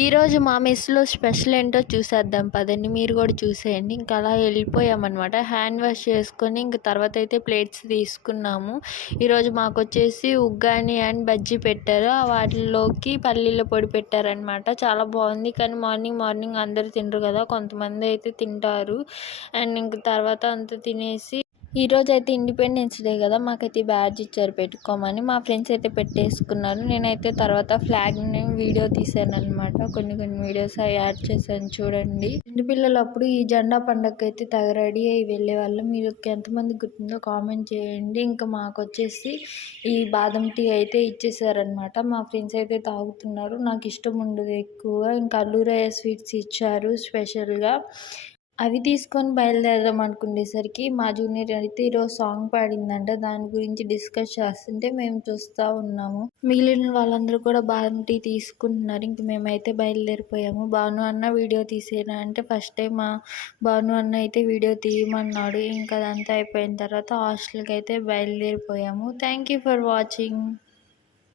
ఈరోజు మా మెస్‌లో స్పెషల్ ఏంటో చూసేద్దాం పదండి. మీరు కూడా చూసేయండి. ఇంక అలా వెళ్ళిపోయామనమాట. హ్యాండ్ వాష్ చేసుకొని ఇంక తర్వాత అయితే ప్లేట్స్ తీసుకున్నాము. ఈరోజు మాకొచ్చేసి ఉగ్గాని అండ్ బజ్జీ పెట్టారు. వాటిల్లోకి పల్లీల పొడి పెట్టారనమాట. చాలా బాగుంది. కానీ మార్నింగ్ అందరూ తినరు కదా, కొంతమంది అయితే తింటారు. అండ్ ఇంక తర్వాత అంతా తినేసి ఈరోజైతే ఇండిపెండెన్స్ డే కదా, మాకైతే బ్యాడ్జ్ ఇచ్చారు పెట్టుకోమని. మా ఫ్రెండ్స్ అయితే పెట్టేసుకున్నారు. నేనైతే తర్వాత ఫ్లాగ్ని వీడియో తీసాను అనమాట. కొన్ని వీడియోస్ యాడ్ చేశాను చూడండి. పిల్లలు అప్పుడు ఈ జెండా పండగకి అయితే తెగ రెడీ అయ్యి వెళ్ళే వాళ్ళం. మీరు ఎంతమంది గుర్తుందో కామెంట్ చేయండి. ఇంకా మాకు వచ్చేసి ఈ బాదం టీ అయితే ఇచ్చేసారనమాట. మా ఫ్రెండ్స్ అయితే తాగుతున్నారు. నాకు ఇష్టం ఉండదు ఎక్కువ. ఇంకా అల్లూరయ్య స్వీట్స్ ఇచ్చారు స్పెషల్గా. అవి తీసుకొని బయలుదేరదాం అనుకునేసరికి మా జూనియర్ అయితే ఈరోజు సాంగ్ పాడిందంట. దాని గురించి డిస్కస్ చేస్తుంటే మేము చూస్తూ ఉన్నాము. మిగిలిన వాళ్ళందరూ కూడా బాదం టీ తీసుకుంటున్నారు. ఇంక మేమైతే బయలుదేరిపోయాము. భాను అన్న వీడియో తీసేనా అంటే ఫస్ట్ టైం మా భాను అన్న అయితే వీడియో తీయమన్నాడు. ఇంకా అదంతా అయిపోయిన తర్వాత హాస్టల్కి అయితే బయలుదేరిపోయాము. Thank you for watching.